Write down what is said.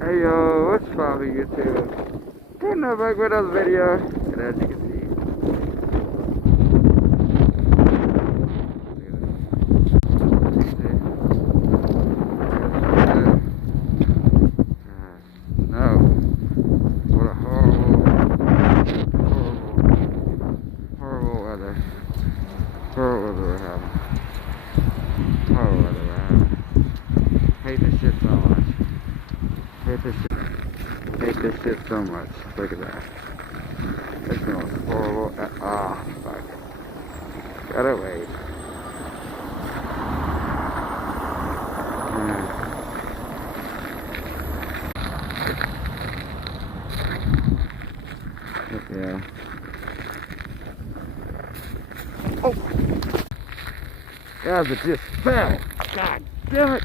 Hey yo, what's poppin' YouTube? Came back with another video, and as you can see, no, what a horrible weather. Horrible weather we're having. Horrible weather we're having. Hate this shit so much. Hate this shit. Hate this shit so much. Look at that. It's the most horrible. Fuck. Gotta wait. Yeah. Oh! Guys, it just fell. God damn it.